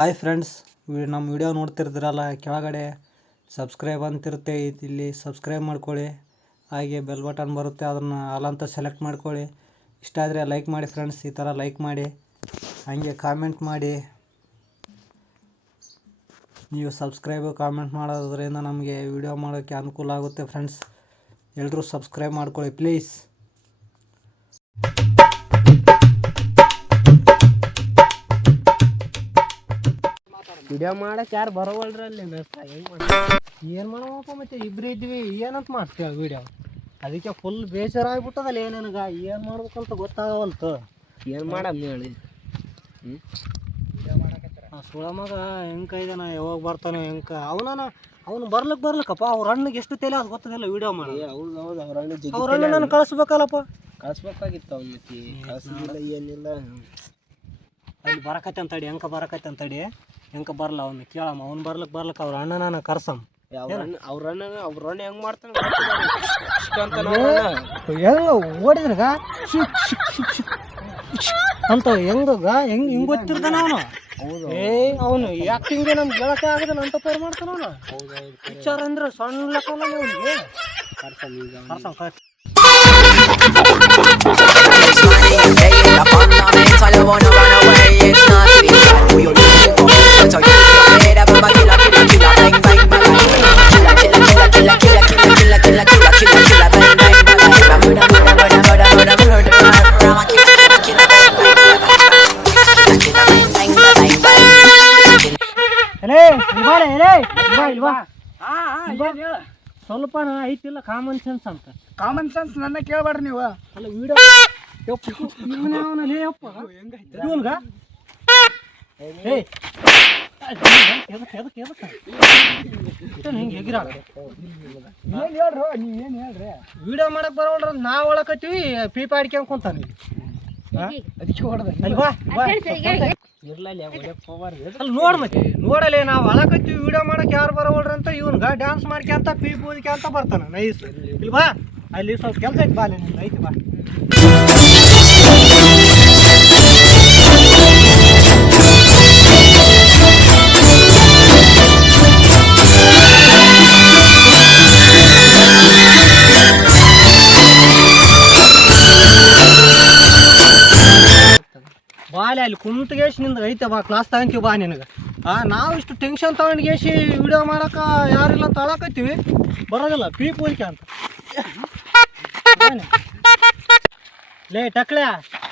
Hi friends ನಮ್ಮ video ನೋಡ್ತಿರ್ತೀರಲ್ಲ, ಕೆಳಗಡೆ ಸಬ್ಸ್ಕ್ರೈಬ್ ಅಂತಿರುತ್ತೆ. ಇಲ್ಲಿ ಸಬ್ಸ್ಕ್ರೈಬ್ ಮಾಡ್ಕೊಳ್ಳಿ. ಹಾಗೆ ಬೆಲ್ ಬಟನ್ ಬರುತ್ತೆ, ಅದನ್ನು ಅಲ್ಲಂತ ಸೆಲೆಕ್ಟ್ ಮಾಡ್ಕೊಳ್ಳಿ. ಇಷ್ಟ ಆದರೆ ಲೈಕ್ ಮಾಡಿ ಫ್ರೆಂಡ್ಸ್ ಈ ಥರ ಲೈಕ್ ಮಾಡಿ. ಹಾಗೆ ಕಾಮೆಂಟ್ ಮಾಡಿ. ನೀವು ಸಬ್ಸ್ಕ್ರೈಬ್ ಕಾಮೆಂಟ್ ಮಾಡೋದ್ರಿಂದ ನಮಗೆ ವಿಡಿಯೋ ಮಾಡೋಕ್ಕೆ ಅನುಕೂಲ ಆಗುತ್ತೆ ಫ್ರೆಂಡ್ಸ್ ಎಲ್ಲರೂ ಸಬ್ಸ್ಕ್ರೈಬ್ ಮಾಡ್ಕೊಳ್ಳಿ ಪ್ಲೀಸ್ ವಿಡಿಯೋ ಮಾಡಕ್ಕೆ ಯಾರು ಬರೋವಲ್ರ ಅಲ್ಲಿ? ಏನು ಮಾಡವಪ್ಪ ಮತ್ತೆ? ಇಬ್ಬರು ಇದ್ವಿ. ಏನಂತ ಮಾಡ್ತೀವಿ ವಿಡಿಯೋ? ಅದಕ್ಕೆ ಫುಲ್ ಬೇಜಾರಾಗ್ಬಿಟ್ಟದಲ್ಲ ಏನೇನಗ ಏನು ಮಾಡ್ಬೇಕಂತ ಗೊತ್ತಾಗವಲ್ತು. ಏನು ಮಾಡಮ್ಮ ಹೇಳಿ? ಆ ಸುಳ ಮಗ ಹೆಂಗ ಇದಾನ ಯಾವಾಗ ಬರ್ತಾನೆ ಹೆಂಕ ಅವನ ಅವನು ಬರ್ಲಿಕ್ಕೆ ಬರ್ಲಿಕ್ಕಪ್ಪ ಅವ್ರ ಅಣ್ಣಗೆ ಎಷ್ಟು ತಲೆ ಅದು ಗೊತ್ತದಿಲ್ಲ ವಿಡಿಯೋ ಮಾಡಿ. ಹೌದು ಹೌದು. ಅವ್ರ ಹಣ್ಣು ಅವ್ರ ಅಣ್ಣ ನಾನು ಕಳಿಸ್ಬೇಕಲ್ಲಪ್ಪ. ಕಳಿಸ್ಬೇಕಾಗಿತ್ತು ಅವ್ನ ಮತ್ತೆ. ಕಳಿಸಿಲ್ಲ ಏನಿಲ್ಲ. ಅಲ್ಲಿ ಬರಕತ್ತೆ ಅಂತಡಿ ಹೆಂಕ ಬರಕತ್ತೆ ಅಂತಡಿ ಹೆಂಕ ಬರಲ್ಲ ಅವ್ನು ಕೇಳಮ್ಮ. ಅವ್ನು ಬರ್ಲಕ್ ಬರ್ಲಿಕ್ಕೆ ಅವ್ರ ಅಣ್ಣ ನಾನು ಕರ್ಸಮ್ ಅವ್ರ ಅಣ್ಣ ಅವ್ರ ಅಣ್ಣ ಹೆಂಗ್ ಮಾಡ್ತಾನೆ ಹೆಂಗ ಓಡಿದ್ರಗ ಶಿಕ್ ಶಿಕ್ ಶಿಕ್ ಶಿಕ್ ಶಿಕ್ ಅಂತ ಹೆಂಗಗ ಹೆಂಗ್ ಹಿಂಗ್ ಗೊತ್ತಿರ್ತಾನ ಅವನು? ಹೌದು ಏ ಅವನು ಆಕ್ಟಿಂಗ್ ನಮ್ಗೆ ಹೇಳಕ್ಕೆ ಆಗದಿಲ್ಲ ಅಂತ ಪೇರ್ ಮಾಡ್ತಾನ ಅವನು. ಪಿಕ್ಚರ್ ಅಂದ್ರೆ ಸಣ್ಣ ಲೆಕ್ಕಲ್ಲ ಅವನಿಗೆ. ಕರ್ಸಮ್ ಈಗ. ಕರ್ಸಮ್ ಕರ್ಸ್ ಅಪ್ಪನ ಅಂದ್ರೆ ಐತಿಲ್ಲ ಕಾಮನ್ ಸೆನ್ಸ್ ಅಂತ. ಕಾಮನ್ ಸೆನ್ಸ್ ನನ್ನ ಕೇಳಬೇಡ್ರಿ ನೀವು. ಅಲ್ಲ ವಿಡಿಯೋ ವಿಡಿಯೋ ಮಾಡಕ್ ಬರೋಣ ನಾವ್ ಒಳಕತ್ತೀವಿ ಪೀಪ ಆಡ್ಕೊಂಡ್ ಕುಂತಾನ ನೋಡ್ ಮತ್ತೆ ನೋಡಲೇ ನಾವು ಅಳಕತ್ತೀವಿ ವಿಡಿಯೋ ಮಾಡಕ್ ಯಾರು ಬರೋಳ್ರಂತ ಇವ್ನ್ಗ ಡ್ಯಾನ್ಸ್ ಮಾಡ್ಕೊಂತ ಪೀಪ್ ಊದ್ಕೊಂತ ಬರ್ತಾನ. ನೈಸ್ ಇಲ್ವಾ ಅಲ್ಲಿ ಸ್ವಲ್ಪ ಕೆಲಸ ಐತಿ ಬಾ ಅಲ್ಲಿ ಐತಿ ಬಾ. ಬಾಲೆ ಅಲ್ಲಿ ಕುಂತ್ಗೇಶ್ನಿಂದ ಐತೆ ಬಾ ಕ್ಲಾಸ್ ತಗೊಂತೀವಿ ಬಾ ನಿನಗೆ. ಆ, ನಾವು ಇಷ್ಟು ಟೆನ್ಷನ್ ತಗೊಂಡ್ಗೇಸಿ ವಿಡಿಯೋ ಮಾಡಕ ಯಾರಿಲ್ಲ ಅಂತ ಅಳಕತ್ತೀವಿ. ಬರೋದಿಲ್ಲ ಪೀ ಪೂಲಿಕೆ ಅಂತ. ಲೇ ಟಕ್ಳೆ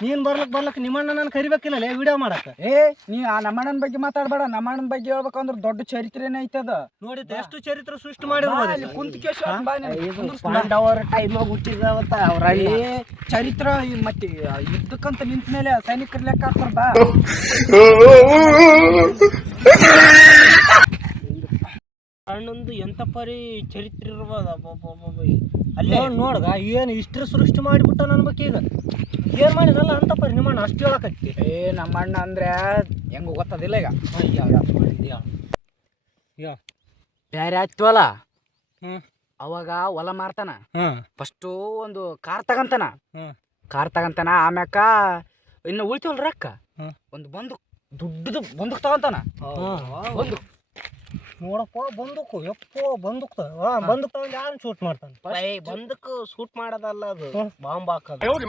ನೀನು ಬರ್ಲಕ್ ಬರ್ಲಕ್ ನಿಮ್ಮಣ್ಣ ನಾನು ಕರಿಬೇಕಿಲ್ಲ ಲೇ ವಿಡಿಯೋ ಮಾಡಕ್ಕೆ ಏ ನೀ ಆ ನಮ್ಮಣ್ಣನ ಬಗ್ಗೆ ಮಾತಾಡ್ಬೇಡ. ನಮ್ಮಣ್ಣನ ಬಗ್ಗೆ ಹೇಳ್ಬೇಕಂದ್ರ ದೊಡ್ಡ ಚರಿತ್ರೆನೇ ಐತದ ನೋಡಿದ ಎಷ್ಟು ಚರಿತ್ರೆ ಸೃಷ್ಟಿ ಮಾಡಿರ್ಬೋದು ಕುಂತ್ಕೇಶ್. ಪಾಂಡವರ ಹುಟ್ಟಿದವತ್ತ ಅವ್ರ ಚರಿತ್ರ ಈ ಮತ್ತೆ ಯುದ್ಧಕ್ಕಂತ ನಿಂತ ಮೇಲೆ ಸೈನಿಕರ ಲೆಕ್ಕ ಹಾಕ್ತಾರ ಬಾ. ಅಣ್ಣಂದು ಎಂತ ಪರಿ ಚರಿತ್ರೆ ಇರ್ಬೋದು. ಅಬ್ಬಬ್ಬಬ್ಬಬ್ಬ. ಅಲ್ಲೇ. ನೋಡ್ಗ ಏನು ಇಷ್ಟ್ರ ಸೃಷ್ಟಿ ಮಾಡಿಬಿಟ್ಟ ನನ್ಬೇಕು ಈಗ? ಏನು ಮಾಡಿದಲ್ಲ ಅಂತ ಪರಿ ನಿಮ್ಮಣ್ಣ ಅಷ್ಟು ಹೇಳಕತ್ತಿ? ಏ ನಮ್ಮ ಅಣ್ಣ ಅಂದ್ರೆ ಹೆಂಗ ಗೊತ್ತದಿಲ್ಲ ಈಗ. ಯಾ. ಬ್ಯಾರೆ ಆಯ್ತವಲ್ಲ? ಹ್ಮ್. ಅವಾಗ ಹೊಲ ಮಾರ್ತಾನ. ಹಾಂ. ಫಸ್ಟು ಒಂದು ಕಾರ್ ತಗಂತಾನ. ಕಾರ್ ತಗಂತಾನ ಆಮ್ಯಾಕ ಇನ್ನು ಉಳಿತವಲ್ಲ ರೊಕ್ಕ ಹ್ಮ್. ಒಂದು ಬಂದು ದುಡ್ಡದು ಬಂದು ತಗಂತಾನ. ಒಂದು ನೋಡಪ್ಪ ಬಂದೂಕು ಯಪ್ಪ ಬಂದೂಕ್ ಬಂದೂಕ್ ತಗೊಂಡು ಯಾರು ಶೂಟ್ ಮಾಡ್ತಾನೆ? ಬೈ ಬಂದಕ್ಕೆ ಶೂಟ್ ಮಾಡೋದಲ್ಲ ಅದು. ಬಾಂಬ್ ಹಾಕೋದು.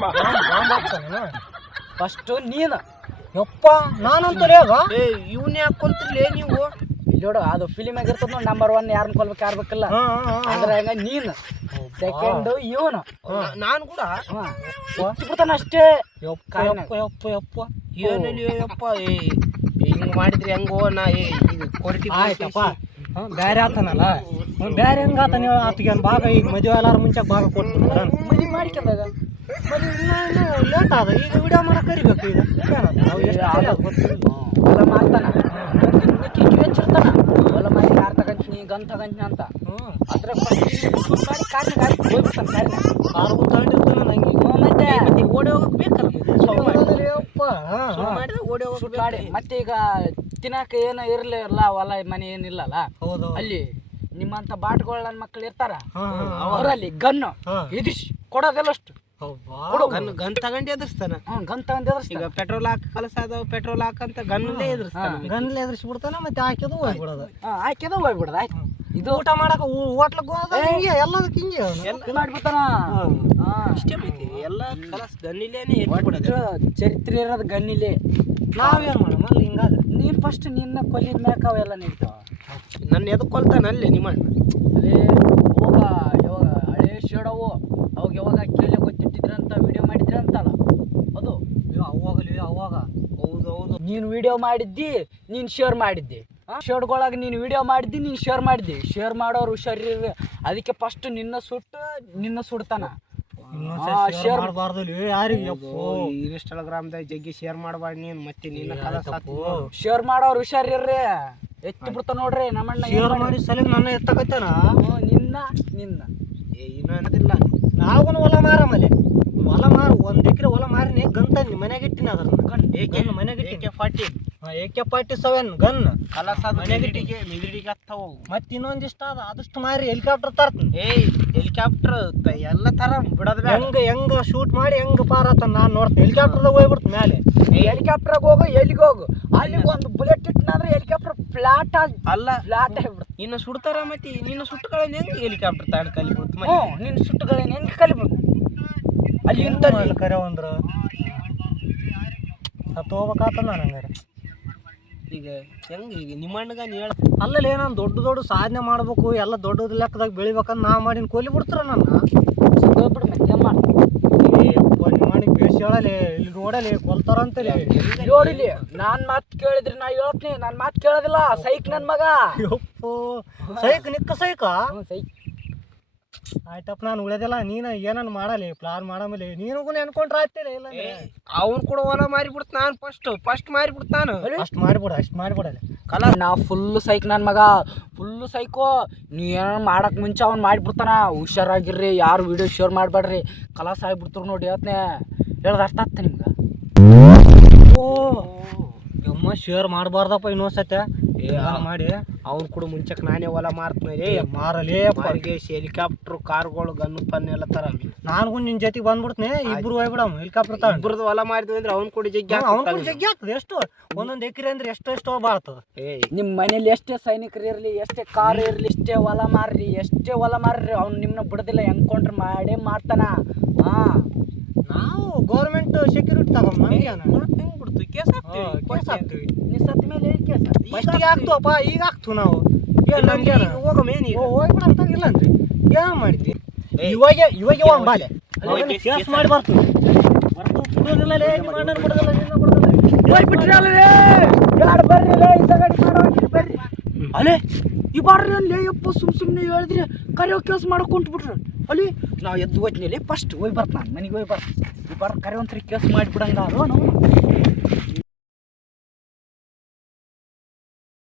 ಬಾಂಬ್ ಹಾಕ್ತಾನ ಫಸ್ಟ್ ನೀನು. ಯಪ್ಪ ನಾನಂತೂ ಏಯ್ ಏ ಇವನೇ ಹಾಕೊಂತಿರ್ಲಿ ನೀವು? ಇಲ್ಲಿ ನೋಡು ಅದು ಫಿಲಿಮ್ ಆಗಿರ್ತದ ನೋಡಿ ನಂಬರ್ ಒನ್ ಯಾರನ್ನ ಕೊಲ್ಬೇಕು ಯಾರು ಬೇಕಲ್ಲ. ಅದ್ರಾಗ ನೀನು. ಸೆಕೆಂಡ್ ಇವನು. ನಾನು ಕೂಡ ಬಿಡ್ತಾನ ಅಷ್ಟೇ. ಯಪ್ಪ ಯಪ್ಪ ಯಪ್ಪ ಯಪ್ಪ. ಏನಲ್ಲಿ ಯಪ್ಪ ಏ ಹಿಂಗ್ ಮಾಡಿದ್ರೆ ಹೆಂಗೋ ನಾ ಏ ಕೊರಟಿ ಆಯ್ತಪ್ಪ. ಹಾ, ಬ್ಯಾರೆ ಆತನಲ್ಲ? ಹ್ಮ್, ಬ್ಯಾರೆ ಹೆಂಗ ಆತನ ಹೇಳ? ಆತಗೆ ಏನ್ ಭಾಗ? ಈಗ ಮದುವೆ ಎಲ್ಲಾರು ಮುಂಚೆ ಭಾಗ ಕೊಟ್ಬಿಡ್ತಾರ ಮದುವೆ ಮಾಡ್ಕೊಂಡಾಗ ಮದುವೆ ಇನ್ನ ಲೇಟ್ ಆದ. ಈಗ ವಿಡಿಯೋ ಕರಿಬೇಕು ಈಗ. ಏನಂತ? ನಾವು ಎಷ್ಟು ತಲೆ ಅದ್ ಗೊತ್ತಿಲ್ಲ. ಹೊಲ ಮಾರ್ತಾನ. ಕಿರಿಕಿರಿ ಹಚ್ಚಿರ್ತಾನ ಹೊಲ ಮಾರಿ ಕಾರ್ ತಗಂತೀನಿ ಗನ್ ತಗಂತೀನಿ ಅಂತ. ಹ್ಮ್. ಅದ್ರಾಗ ಫಸ್ಟ್ ಮಾಡಿ ಕಾರಿನ ಗಾಡಿ ಹೋಗ್ಬಿಡ್ತಾನ ಕಾರಿನ ಕಾರು ತಗೊಂಡಿರ್ತಾನ ನಂಗೆ. ಹ್ಞೂ ಮತ್ತೆ ಓಡಿ ಬೇಕಲ್ಲ ಹೋಗಕ್ ಮತ್ತೆ ಈಗ ತಿನ್ನಕ ಏನ ಇರ್ಲಿಲ್ಲ ಹೊಲ ಮನೆ ಏನಿಲ್ಲಲ್ಲ? ಹೌದು ಅಲ್ಲಿ ನಿಮ್ಮಂತ ಬಾಟ್ಗಳ ನನ್ನ ಮಕ್ಳು ಇರ್ತಾರ. ಅವರಲ್ಲಿ ಗನ್. ಇದಿಶ್ ಕೊಡೋದೆಲ್ಲ ಅಷ್ಟು ಗನ್ ಗನ್ ತಗೊಂಡು ಎದುರಿಸ್ತಾನ. ಗನ್ ತಗೊಂಡ್ ಎದುರಿಸ್ತಾನ. ಈಗ ಪೆಟ್ರೋಲ್ ಹಾಕಿ ಕಲಸ ಅದಾವ ಪೆಟ್ರೋಲ್ ಹಾಕಂತ ಗನ್ಲೇ ಎದುರಿಸ್ತಾನ. ಗನ್ಲೇ ಎದುರಿಸ್ಬಿಡ್ತಾನ ಮತ್ತೆ ಹಾಕಿದು ಹೋಗ್ಬಿಡೋದು. ಹಾಕಿದ ಹೋಗ್ಬಿಡ್ದ ಆಯ್ತು. ಇದು ಊಟ ಮಾಡಕ ಹೋಟ್ಲಕ್ಕೆ ಹೋದ ಹಿಂಗೆ? ಎಲ್ಲದಕ್ಕೆ ಹಿಂಗೆ. ಎಲ್ಲ ಮಾಡ್ಬಿಡ್ತಾನ? ಹಾ. ಇಷ್ಟೇ ಬೇಕಿ ಎಲ್ಲ ಕಲಸ್ ಗನ್ನಿಲೇನೆ ಒಟ್ಟು ಚರಿತ್ರೆ ಇರೋದು ಗನ್ನಿಲೆ. ನಾವೇನು ಮಾಡಮ್ಮ ಅಲ್ಲಿ ಹಿಂಗಾದ್ರೆ. ನೀನ್ ಫಸ್ಟ್ ನಿನ್ನ ಕೊಲ್ಲಿದ ಮ್ಯಾಕ ಅವೆಲ್ಲ ನಿಂತಾವ ನನ್ನ ಎದಕ್ಕೆ ಕೊಲ್ತಾನ? ಅಲ್ಲಿ ನಿಮ್ಮ ಅಣ್ಣ. ಅಲ್ಲೇ ಹೋಗ ಯಾವಾಗ ಹಳೆ ಶೇಡವು. ಅವಾಗ ಯಾವಾಗ ಕೇಳಿ ಗೊತ್ತಿಟ್ಟಿದ್ರಂತ ವಿಡಿಯೋ ಮಾಡಿದ್ರಂತಲ್ಲ. ಅದು. ಅಯ್ಯೋ ಅವಾಗಲಿ ಅವಾಗ. ಹೌದು ಹೌದು ನೀನು ವಿಡಿಯೋ ಮಾಡಿದ್ದಿ ನೀನು ಶೇರ್ ಮಾಡಿದ್ದಿ. ಶೇಡ್ಗೊಳಗೆ ನೀನು ವಿಡಿಯೋ ಮಾಡಿದ್ದಿ ನೀನು ಶೇರ್ ಮಾಡಿದ್ದಿ. ಶೇರ್ ಮಾಡೋರು ಹುಷಾರಿರ್ರಿ ಅದಕ್ಕೆ ಫಸ್ಟ್ ನಿನ್ನ ಸುಟ್ಟು ನಿನ್ನ ಸುಡ್ತಾನ. ಶೇರ್ ಮಾಡಬಾರ್ದು. ಯಾರಿಗೆ ಯಪ್ಪೋ? ಇನ್ಸ್ಟಾಗ್ರಾಮ್ದಾಗ ಜಗ್ಗಿ ಶೇರ್ ಮಾಡಬಾರ್ದು ನೀನು ಮತ್ತೆ ನಿನ್ನ ಕಾಲ ಶೇರ್ ಮಾಡೋರು ಹುಷಾರಿರ್ರಿ. ಎತ್ತಿ ಬಿಡ್ತಾನ ನೋಡ್ರಿ ನಮ್ಮಣ್ಣ ಶೇರ್ ಮಾಡಿ- ಸಲ ನನ್ನ ಎತ್ತಕತ್ತಾನ? ನಿನ್ನ ನಿನ್ನ. ಏ ಅನ್ನೋದಿಲ್ಲ ನಾವೂನು ಹೊಲ ಮಾರಮಲೆ ಹೊಲ ಮಾರು ಒಂದು ಎಕರೆ ಹೊಲ ಮಾರಿನಿ ಗಂತ ಮನೆಗೆ ಇಟ್ಟಿನ ಅದನ್ನ. ಏಕೆ? ಮನೆಗೆ ಇಟ್ಟಿನಿ. AK forty? AK forty seven gun ಮಿಲಿಡಿಗೆ ಮಿಲಿಡಿಗೆ ಹತ್ತವು. ಮತ್ತೆ ಇನ್ನೊಂದಿಷ್ಟ ಅದ ಅದಷ್ಟು ಮಾರಿ ಹೆಲಿಕಾಪ್ಟರ್ ತರ್ತೀನಿ. ಏಯ್ ಹೆಲಿಕಾಪ್ಟರ್ ಎಲ್ಲ ತರ ಬಿಡೋದು ಬೇಡ. ಹೆಂಗ ಹೆಂಗ ಶೂಟ್ ಮಾಡಿ ಹೆಂಗ ಪಾರತ್ತ ನಾನು ನೋಡ್ತೀನಿ. ಹೆಲಿಕಾಪ್ಟರ್ದಾಗ ಹೋಗ್ಬಿಡ್ತು ಮೇಲೆ ಹೆಲಿಕಾಪ್ಟರ್ಗೆ ಹೋಗು ಎಲ್ಲಿಗೆ ಹೋಗು. ಅಲ್ಲಿ ಒಂದು ಬುಲೆಟ್ ಇಟ್ಟನಂದ್ರೆ ಹೆಲಿಕಾಪ್ಟರ್ ಫ್ಲಾಟ್ ಆಗಿ ಅಲ್ಲ ಫ್ಲಾಟ್ ಆಗಿಬಿಡ್ತು. ಇನ್ನು ಸುಡ್ತಾರ ಮತ್ತೆ ನಿನ್ನ ಸುಟ್ಟುಗಳನ್ನ ಹೆಂಗ್ ಹೆಲಿಕಾಪ್ಟರ್ ತಾಣ ಕಲಿಬಿಡ್ತು ಹ್ಞೂ ನಿನ್ನ ಸುಟ್ಟುಗಳನ್ನ ಹೆಂಗೆ ಕಲಿಬೇಕು ಅಲ್ಲಿ ಇಂಥ ಕರೆ ಅಂದ್ರ? ಸತ್ತು ಹೋಗ್ಬೇಕಾತ ನಾನು ಹಂಗಾರೆ. ಈಗ ಹೆಂಗೆ ಈಗ ನಿಮ್ಮ ಅಣ್ಣಗ ನೀ ಹೇಳ ಅಲ್ಲಲ್ಲಿ ನಾನು ದೊಡ್ಡ ದೊಡ್ಡ ಸಾಧನೆ ಮಾಡ್ಬೇಕು ಎಲ್ಲ ದೊಡ್ಡ ಲೆಕ್ಕದಾಗ ಬೆಳಿಬೇಕಂತ ನಾ ಮಾಡಿನ ಕೊಲಿ ಬಿಡ್ತಾರ ನನ್ನ. ಹೋಗ್ಬಿಡು ಮತ್ತೆ ಏನ್ ಮಾಡ್ತಿ? ಏ ಅಪ್ಪ ನಿಮ್ಮ ಮನೆಗೆ ಬೇಸಿ ಹೇಳಲಿ ಇಲ್ಲಿ ನೋಡಲಿ ಕೊಲ್ತಾರ ಅಂತೇಳಿ. ನೋಡಿಲಿ ನಾನು ಮಾತು ಕೇಳಿದ್ರಿ ನಾ ಹೇಳ್ತೀನಿ ನಾನು ಮಾತು ಕೇಳೋದಿಲ್ಲ ಸೈಕ್ ನನ್ನ ಮಗ. ಯಪ್ಪೋ ಸೈಕ್ ನಿಕ್ಕ ಸೈಕ? ಸೈಕ್. ಆಯ್ತಪ್ಪ ನಾನು ಉಳಿದಿಲ್ಲ ನೀನು ಏನನ್ನ ಮಾಡಲಿ ಪ್ಲಾನ್ ಮಾಡಮೇಲೆ ನೀನು ಅನ್ಕೊಂಡ್ರೆ ಆಯ್ತಿಲ್ಲ ಇಲ್ಲ ಅವ್ನು ಕೂಡ ಹೊಲ ಮಾರಿ ಬಿಡ್ತ ನಾನು ಫಸ್ಟ್ ಫಸ್ಟ್ ಮಾರಿ ಬಿಡ್ತಾನು ಅಷ್ಟು ಮಾಡಿಬಿಡ ಅಷ್ಟು ಮಾಡಿಬಿಡಲ್ಲ ಕಲ ನಾ ಫುಲ್ ಸೈಕ್ ನನ್ನ ಮಗ ಫುಲ್ ಸೈಕೋ ನೀ ಏನೋ ಮಾಡಕ್ಕೆ ಮುಂಚೆ ಅವ್ನು ಮಾಡಿಬಿಡ್ತಾನ. ಹುಷಾರಾಗಿರ್ರಿ ಯಾರು ವಿಡಿಯೋ ಶೇರ್ ಮಾಡಬೇಡ್ರಿ. ಕಲಾಸ ಆಗಿಬಿಡ್ತಾರ ನೋಡಿ ಹೇಳ್ತನೇ. ಹೇಳ್ದ ಅರ್ಥ ಆಗ್ತ ನಿಮ್ಗೆ? ಓ. ಯಮ್ಮ ಶೇರ್ ಮಾಡಬಾರ್ದಪ್ಪ ಇನ್ನೊಂದ್ಸತೆ ಹಿಂಗಾರ ಮಾಡಿ. ಅವ್ನು ಕೂಡ ಮುಂಚೆಕ್ ನಾನೇ ಹೊಲ ಮಾರ್ತೇನೆ ಏ ಮಾರಲೇ ಮಾರಿಗೆ ಹೆಲಿಕಾಪ್ಟರ್ ಕಾರ್ಗಳು ಗನ್ನು ಪನ್ ಎಲ್ಲ ತರ ನಾನು ನಿನ್ ಜೊತೆಗೆ ಬಂದ್ಬಿಡ್ತೀನಿ. ಇಬ್ರು ಹೋಗ್ಬಿಡಮ್ ಹೆಲಿಕಾಪ್ಟರ್ ತಗೊಂಡು. ಇಬ್ರದ್ದು ಹೊಲ ಮಾಡಿದ್ವಿ ಅಂದ್ರೆ ಅವ್ನು ಕೂಡ ಜಗ್ಗಿ ಅವ್ನು ಕೂಡ. ಜಗ್ಗಿ ಆಗ್ತದೆ. ಎಷ್ಟು? ಒಂದೊಂದು ಎಕರೆ ಅಂದ್ರೆ ಎಷ್ಟು ಎಷ್ಟೋ ಬಾಳ್ತದ ಏಯ್ ನಿಮ್ಮ ಮನೇಲಿ ಎಷ್ಟೇ ಸೈನಿಕರು ಇರಲಿ ಎಷ್ಟೇ ಕಾರ್ ಇರಲಿ ಎಷ್ಟೇ ಹೊಲ ಮಾರ್ರಿ ಎಷ್ಟೇ ಹೊಲ ಮಾರ್ರಿ ಅವ್ನು ನಿಮ್ಮನ್ನ ಬಿಡದಿಲ್ಲ ಎನ್ಕೌಂಟ್ರ್ ಮಾಡೇ ಮಾಡ್ತಾನ ಹಾ. ನಾವು ಗೌರ್ಮೆಂಟ್ ಸೆಕ್ಯೂರಿಟಿ ತಗೊಂಡ್ ಬಿಡ್ತು ಕೇಸ್ ಹಾಕ್ತೀವಿ ಕೇಸ್ ಹಾಕ್ತೀವಿ. ನೀ ಸತ್ತ ಮೇಲೆ ಏನ್ ಕೇಸ ಫಸ್ಟಿಗೆ ಹಾಕ್ತವಪ್ಪ ಈಗ ಹಾಕ್ತು ನಾವು. ಏನ್ ನಮ್ಗೆ ಹೋಗಮ್ಮ ಏನೀಗ ಹೋಗ್ಬಿಡಂತ ಇಲ್ಲ ಅಂದ್ರಿ. ಏನ್ ಮಾಡಿದ್ವಿ ಇವಾಗ ಇವಾಗ ಹೋಗ್ ಬಾಲೆ ಅಲ್ಲೇ. ಕೇಸ್- ಮಾಡಿ ಬರ್ತೀವಿ. ಬರ್ತು ಬಿಡೋದಿಲ್ಲ ಲೇ, ನಿಮ್ಮ ಅಣ್ಣನ್ ಬಿಡೋದಿಲ್ಲ ನಿನ್ನ ಬಿಡೋದಿಲ್ಲ ಹೋಗ್ಬಿಟ್ರಲ್ಲ ಯಾರು ಬರ್ರಿ ಗಾಡಿ ಮಾಡೋ ಬರ್ರಿ. ಅಲ್ಲೇ ಈ ಬಾರ್ರಿ ಅಲ್ಲಿ ಯಪ್ಪ ಸುಮ್ ಸುಮ್ಮನೆ ಹೇಳಿದ್ರೆ ಕರೆಯೋ ಕೆಲಸ ಕುಂತ್ಬಿಟ್ರು ಅಲ್ಲಿ ನಾವು ಎದ್ದು ಹೋದ್ಮೇಲೆ ಫಸ್ಟ್ ಹೋಗಿ ಬರ್ತ ನಾನು, ಮನೆಗೆ ಹೋಗಿ ಬರ್ತ. ಈ ಬಾರ ಕರೆಯೋ ಕೆಲಸ ಮಾಡಿಬಿಡಂಗಾರು ನಾವು.